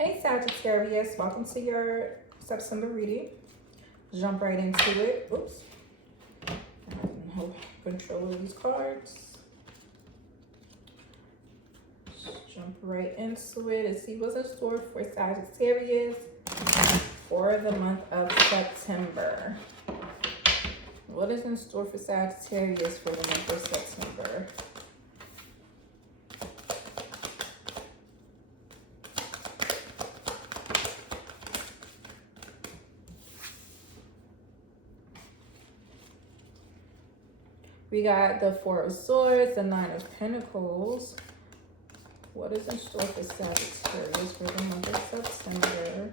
Hey Sagittarius, welcome to your September reading. Jump right into it. Oops. I have no control of these cards. Just jump right into it and see what's in store for Sagittarius for the month of September. What is in store for Sagittarius for the month of September? We got the Four of Swords, the Nine of Pentacles. What is in store for Sagittarius for the month of September?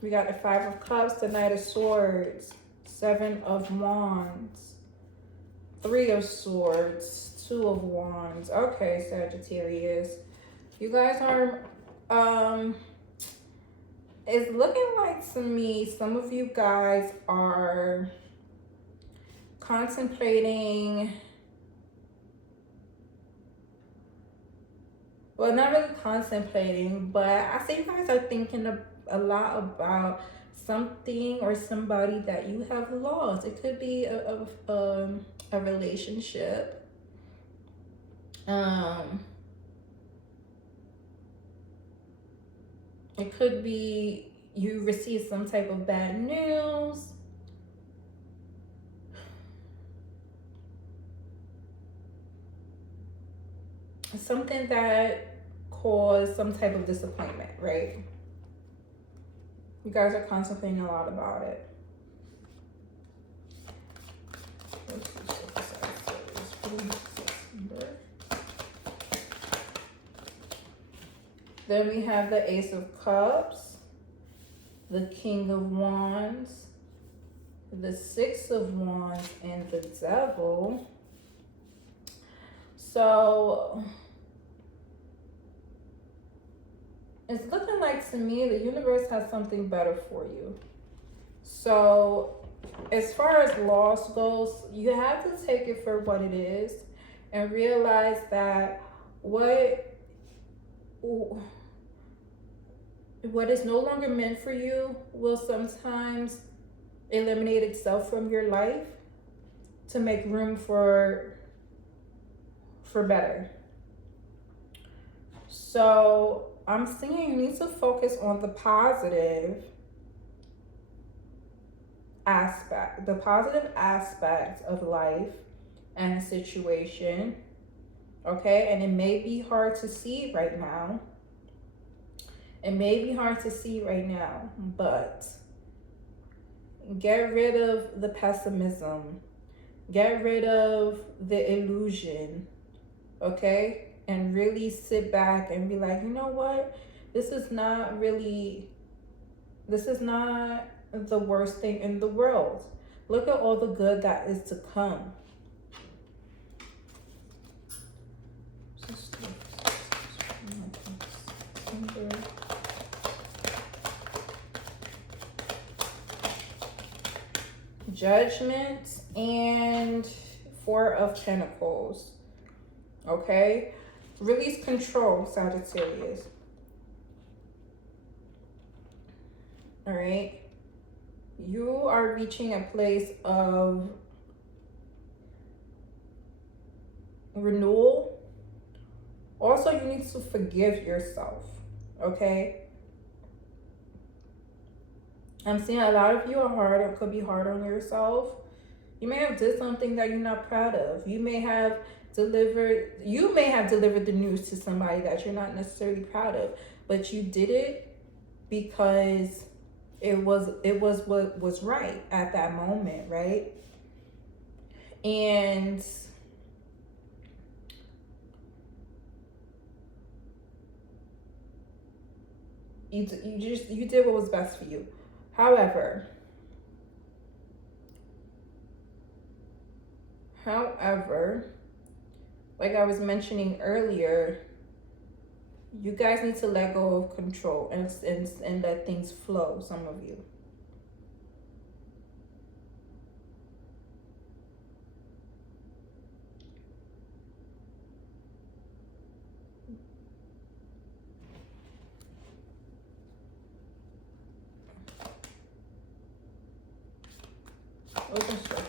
We got the Five of Cups, the Knight of Swords, Seven of Wands, Three of Swords, Two of Wands. Okay, Sagittarius. You guys are, it's looking like to me, some of you guys are contemplating, well, not really contemplating, but I see you guys are thinking a lot about something or somebody that you have lost. It could be a relationship. It could be you received some type of bad news. Something that caused some type of disappointment, right? You guys are contemplating a lot about it. Then we have the Ace of Cups, the King of Wands, the Six of Wands, and the Devil. So it's looking like to me the universe has something better for you. So as far as loss goes, you have to take it for what it is and realize that what is no longer meant for you will sometimes eliminate itself from your life to make room for better. So I'm saying you need to focus on the positive aspect of life and situation. Okay, and it may be hard to see right now. But get rid of the pessimism. Get rid of the illusion. Okay? And really sit back and be like, you know what? This is not the worst thing in the world. Look at all the good that is to come. Judgment and Four of Pentacles. Okay? Release control, Sagittarius. All right? You are reaching a place of renewal. Also, you need to forgive yourself. Okay? I'm seeing a lot of you are hard or could be hard on yourself. You may have did something that you're not proud of. You may have delivered the news to somebody that you're not necessarily proud of, but you did it because it was what was right at that moment, right? And you did what was best for you. However, However, like I was mentioning earlier, you guys need to let go of control and let things flow, some of you. Open circle.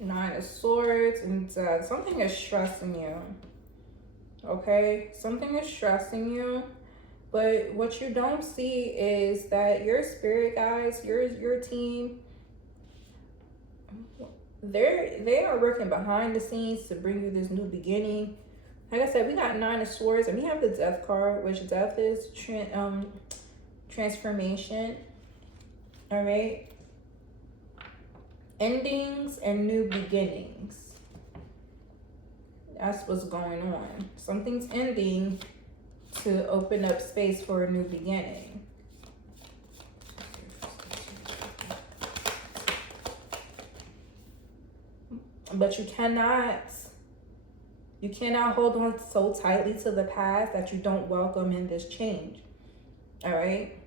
Nine of Swords, and something is stressing you. Okay, something is stressing you, but what you don't see is that your spirit guys, your team, they are working behind the scenes to bring you this new beginning. Like I said, we got Nine of Swords, and we have the Death card, which death is transformation. All right, endings and new beginnings. That's what's going on. Something's ending to open up space for a new beginning. But you cannot hold on so tightly to the past that you don't welcome in this change. All right?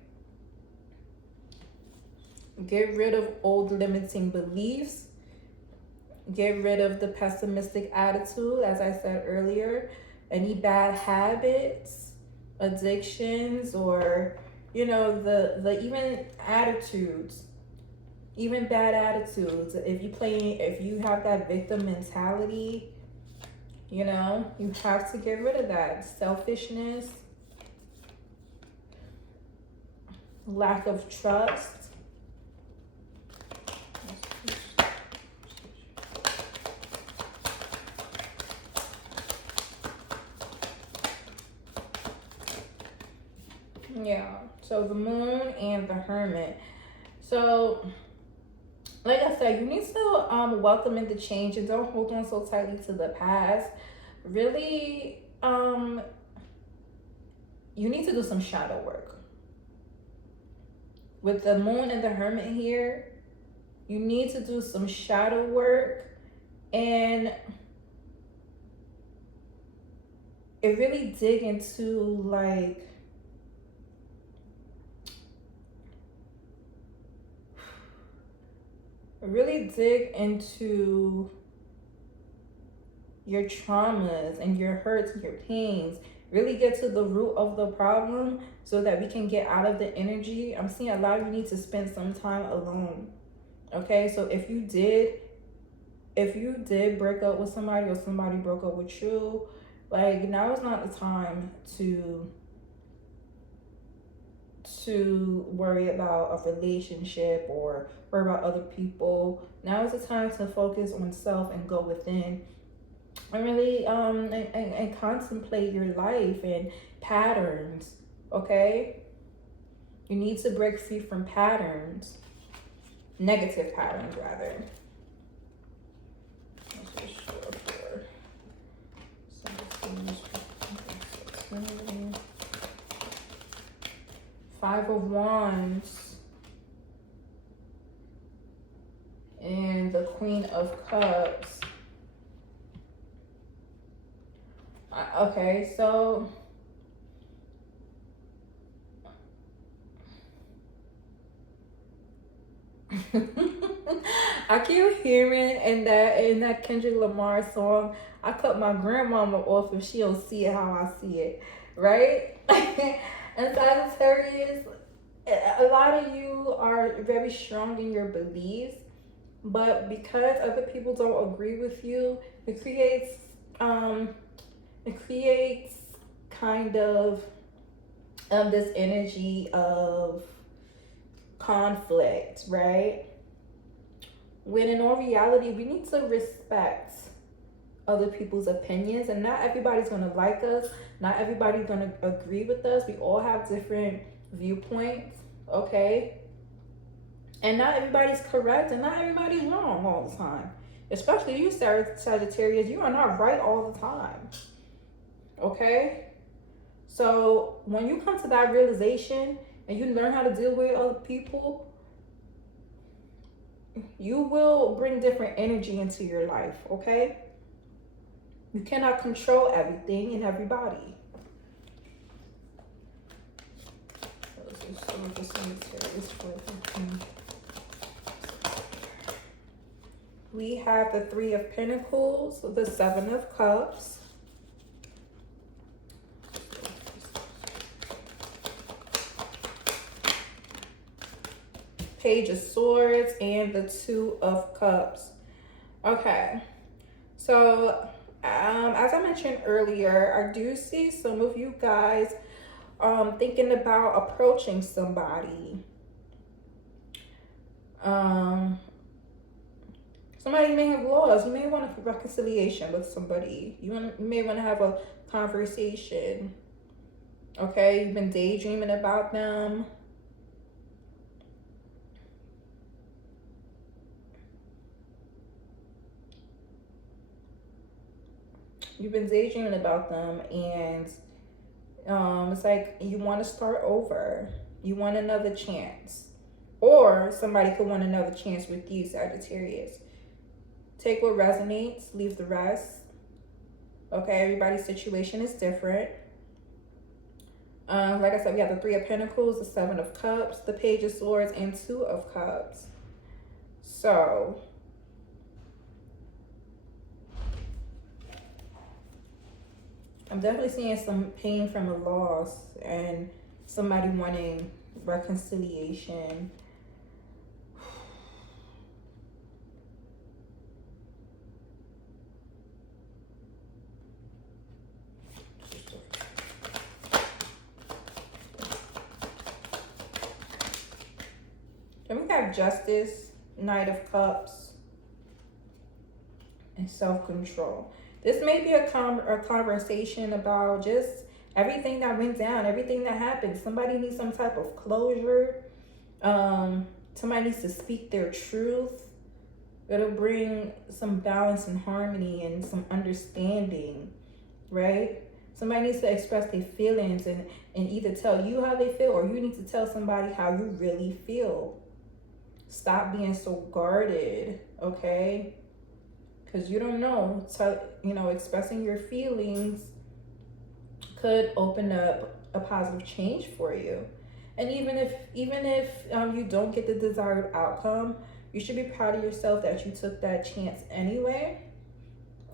Get rid of old limiting beliefs. Get rid of the pessimistic attitude, as I said earlier. Any bad habits, addictions, or the even attitudes, even bad attitudes. If you have that victim mentality, you have to get rid of that. Selfishness, lack of trust. Yeah, so the Moon and the Hermit. So, like I said, you need to welcome in the change and don't hold on so tightly to the past. Really, you need to do some shadow work. With the Moon and the Hermit here, you need to do some shadow work, and it really dig into really dig into your traumas and your hurts and your pains. Really get to the root of the problem so that we can get out of the energy. I'm seeing a lot of you need to spend some time alone. Okay, so if you did break up with somebody or somebody broke up with you, now is not the time to worry about a relationship or worry about other people. Now is the time to focus on self and go within and really and contemplate your life and patterns. Okay, you need to break free from patterns, negative patterns rather. Five of Wands and the Queen of Cups. Okay, so I keep hearing in that Kendrick Lamar song, I cut my grandmama off if she don't see it how I see it, right? And Sagittarius, a lot of you are very strong in your beliefs, but because other people don't agree with you, it creates kind of this energy of conflict, right? When in all reality, we need to respect other people's opinions, and not everybody's gonna like us, not everybody's gonna agree with us. We all have different viewpoints, okay? And not everybody's correct and not everybody's wrong all the time. Especially you, Sagittarius, you are not right all the time. Okay? So when you come to that realization and you learn how to deal with other people, you will bring different energy into your life, okay? You cannot control everything and everybody. We have the Three of Pentacles, the Seven of Cups, Page of Swords, and the Two of Cups. Okay, so as I mentioned earlier, I do see some of you guys thinking about approaching somebody. Somebody may have lost. You may want a reconciliation with somebody. You may want to have a conversation. Okay, you've been daydreaming about them. You've been daydreaming about them, and it's like you want to start over. You want another chance. Or somebody could want another chance with you, Sagittarius. Take what resonates, leave the rest. Okay, everybody's situation is different. Like I said, we have the Three of Pentacles, the Seven of Cups, the Page of Swords, and Two of Cups. So I'm definitely seeing some pain from a loss and somebody wanting reconciliation. Then we have Justice, Knight of Cups, and self-control. This may be a conversation about just everything that went down, everything that happened. Somebody needs some type of closure. Somebody needs to speak their truth. It'll bring some balance and harmony and some understanding, right? Somebody needs to express their feelings and either tell you how they feel, or you need to tell somebody how you really feel. Stop being so guarded, okay? Because you don't know. So, expressing your feelings could open up a positive change for you. And even if you don't get the desired outcome, you should be proud of yourself that you took that chance anyway.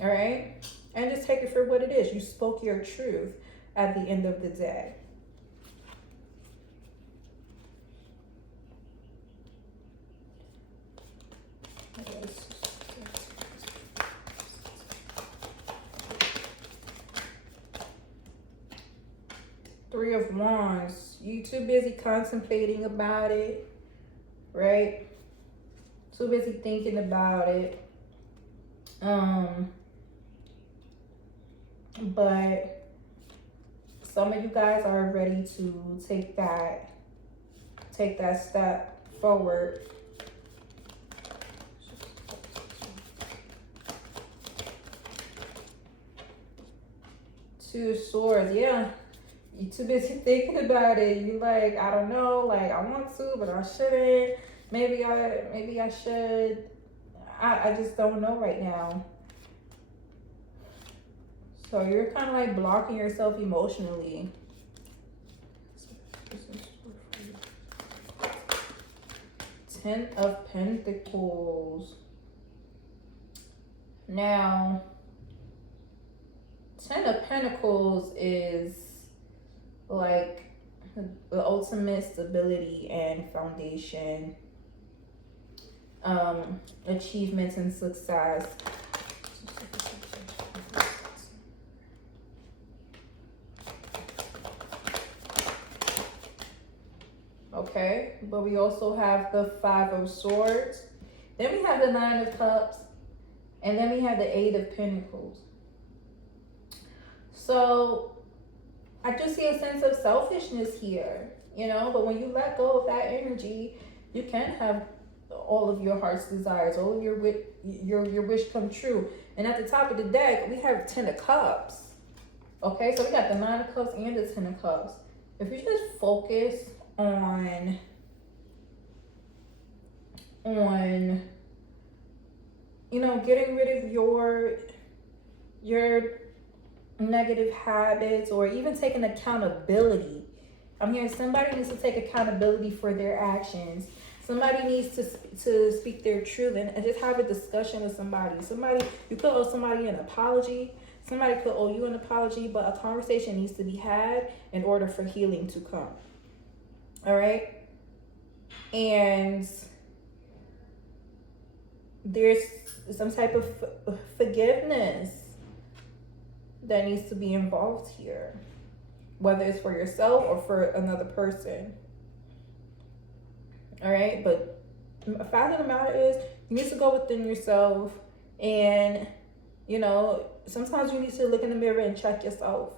All right? And just take it for what it is. You spoke your truth at the end of the day. Three of Wands. You too busy contemplating about it, right? Too busy thinking about it. But some of you guys are ready to take that step forward. Two of Swords, yeah. You too busy thinking about it. You like, I don't know, like I want to, but I shouldn't. Maybe I should. I just don't know right now. So you're kind of like blocking yourself emotionally. Ten of Pentacles. Now, Ten of Pentacles is like the ultimate stability and foundation, achievements and success. Okay, but we also have the Five of Swords. Then we have the Nine of Cups. And then we have the Eight of Pentacles. So I do see a sense of selfishness here, but when you let go of that energy, you can have all of your heart's desires, all of your wish come true. And at the top of the deck, we have 10 of Cups. Okay, so we got the 9 of Cups and the 10 of Cups. If you just focus on you know, getting rid of your negative habits, or even taking accountability. I'm hearing somebody needs to take accountability for their actions. Somebody needs to speak their truth and just have a discussion with somebody. You could owe somebody an apology. Somebody could owe you an apology, but a conversation needs to be had in order for healing to come. All right? And there's some type of forgiveness that needs to be involved here, whether it's for yourself or for another person. All right, but the fact of the matter is, you need to go within yourself, and you know, sometimes you need to look in the mirror and check yourself,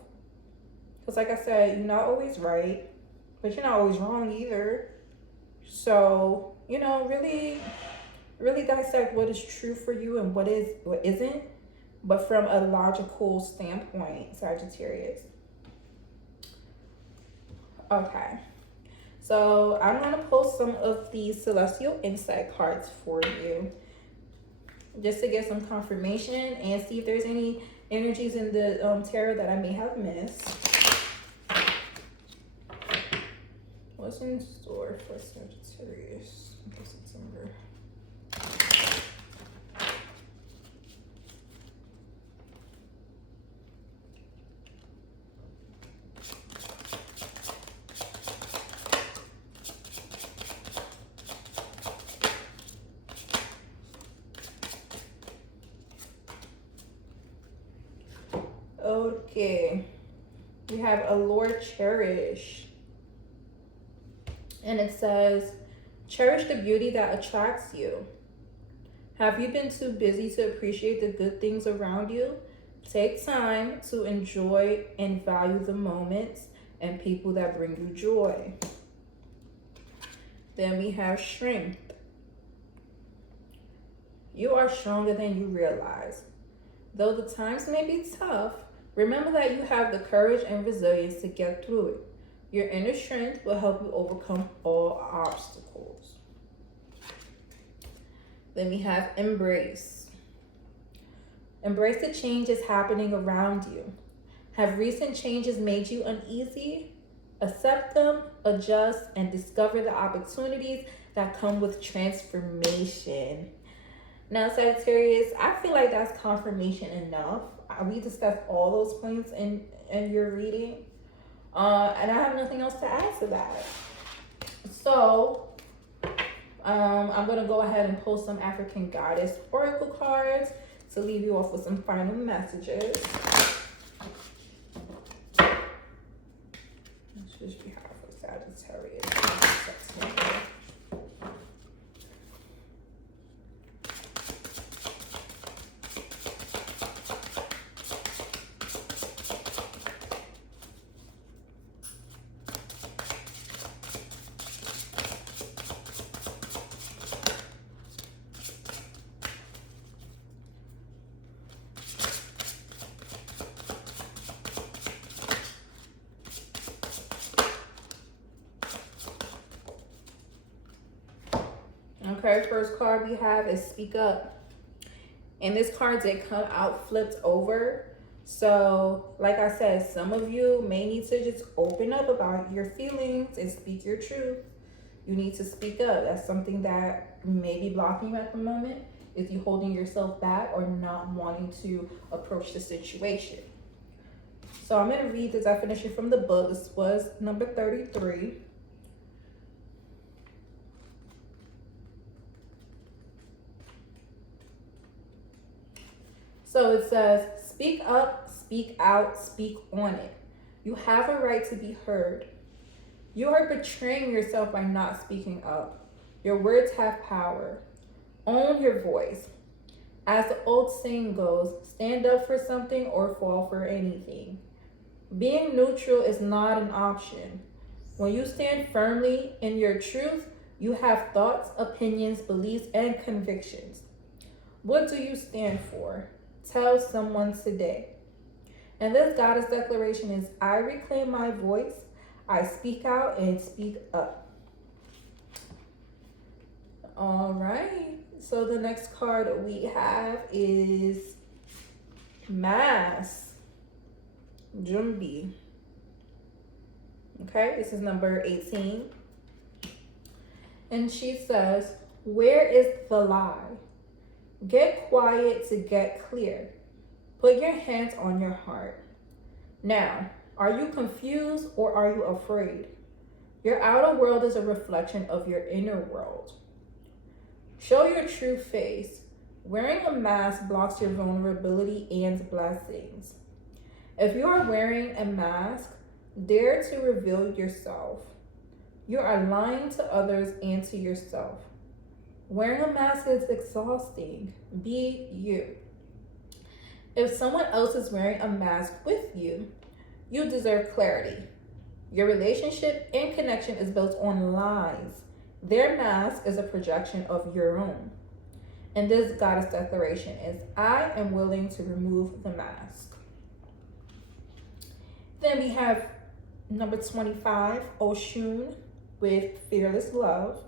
because like I said, you're not always right, but you're not always wrong either. So you know, really dissect what is true for you and what isn't, but from a logical standpoint, Sagittarius. Okay, so I'm going to pull some of these Celestial Insight cards for you, just to get some confirmation and see if there's any energies in the tarot that I may have missed. What's in store for Sagittarius for September? Okay, we have a Lord Cherish, and it says, cherish the beauty that attracts you. Have you been too busy to appreciate the good things around you? Take time to enjoy and value the moments and people that bring you joy. Then we have Strength. You are stronger than you realize. Though the times may be tough, remember that you have the courage and resilience to get through it. Your inner strength will help you overcome all obstacles. Then we have Embrace. Embrace the changes happening around you. Have recent changes made you uneasy? Accept them, adjust, and discover the opportunities that come with transformation. Now, Sagittarius, I feel like that's confirmation enough. We discussed all those points in your reading. And I have nothing else to add to that. So, I'm going to go ahead and pull some African Goddess Oracle cards to leave you off with some final messages. This is behalf of Sagittarius. September. Okay, first card we have is Speak Up. And this card did come out flipped over. So, like I said, some of you may need to just open up about your feelings and speak your truth. You need to speak up. That's something that may be blocking you at the moment. Is you holding yourself back or not wanting to approach the situation. So I'm going to read the definition from the book. This was number 33. So it says, speak up, speak out, speak on it. You have a right to be heard. You are betraying yourself by not speaking up. Your words have power. Own your voice. As the old saying goes, stand up for something or fall for anything. Being neutral is not an option. When you stand firmly in your truth, You have thoughts, opinions, beliefs, and convictions. What do you stand for? Tell someone today. And this goddess declaration is I reclaim my voice, I speak out and speak up. All right. So the next card we have is Mass Jumbi. Okay, this is number 18. And she says, where is the lie? Get quiet to get clear. Put your hands on your heart. Now, are you confused or are you afraid? Your outer world is a reflection of your inner world. Show your true face. Wearing a mask blocks your vulnerability and blessings. If you are wearing a mask, dare to reveal yourself. You are lying to others and to yourself. Wearing a mask is exhausting. Be you. If someone else is wearing a mask with you, you deserve clarity. Your relationship and connection is built on lies. Their mask is a projection of your own. And this goddess declaration is, I am willing to remove the mask. Then we have number 25, Oshun with Fearless Love.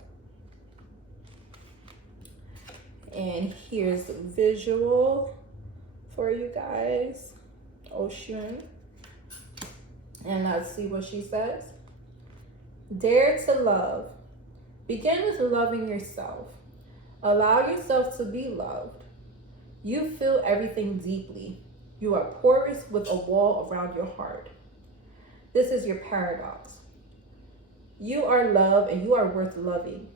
And here's the visual for you guys. Oshun. And let's see what she says. Dare to love. Begin with loving yourself. Allow yourself to be loved. You feel everything deeply. You are porous with a wall around your heart. This is your paradox. You are loved and you are worth loving.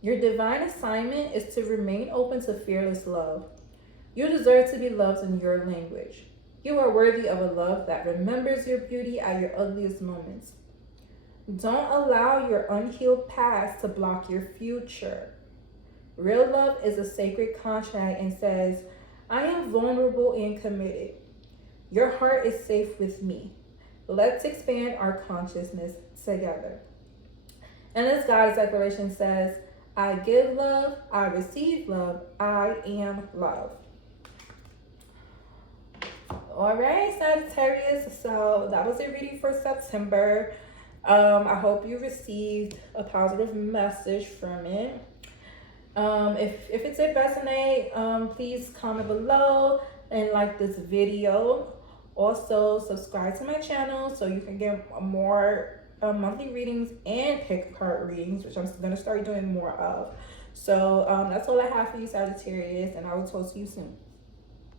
Your divine assignment is to remain open to fearless love. You deserve to be loved in your language. You are worthy of a love that remembers your beauty at your ugliest moments. Don't allow your unhealed past to block your future. Real love is a sacred contract and says, I am vulnerable and committed. Your heart is safe with me. Let's expand our consciousness together. And this goddess declaration says, I give love, I receive love, I am love. All right, Sagittarius, so that was a reading for September. I hope you received a positive message from it. If it did resonate, please comment below and like this video. Also, subscribe to my channel so you can get more monthly readings and pick card readings, which I'm going to start doing more of. So that's all I have for you, Sagittarius, and I will talk to you soon.